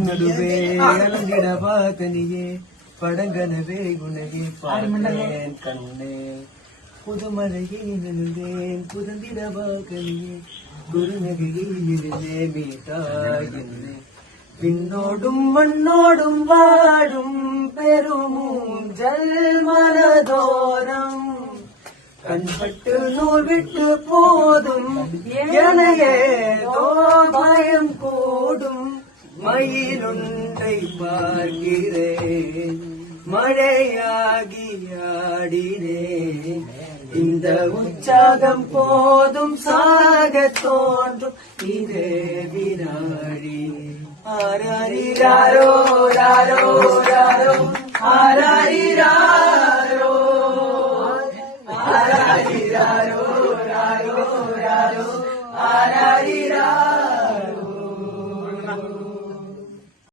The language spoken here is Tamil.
நடுவே அலங்கிடவாதனியே படங்கனவே உனகே பார்த்தேன் கண்ணே புதுமழையை நின்றேன் புதந்திடவாகனியே குருநகையில் இருந்தே மீட்டாயினே பின்னோடும் மண்ணோடும் வாடும் பெருமூஞ்சல் மனதோரம் கண்பட்டு நூல் விட்டு போதும் எனையே பயம் கூடும் மயிலொன்றை பார்க்கிறேன் மழையாகி ஆடினேன் இந்த உற்சாகம் போதும் சாக தோன்றும் இதே வினாடி ஆராரிராரோ ராரோ ராரோ ஆராரிராரோ ஆராரிராரோ ராரோ ராரோ ஆராரிராரோ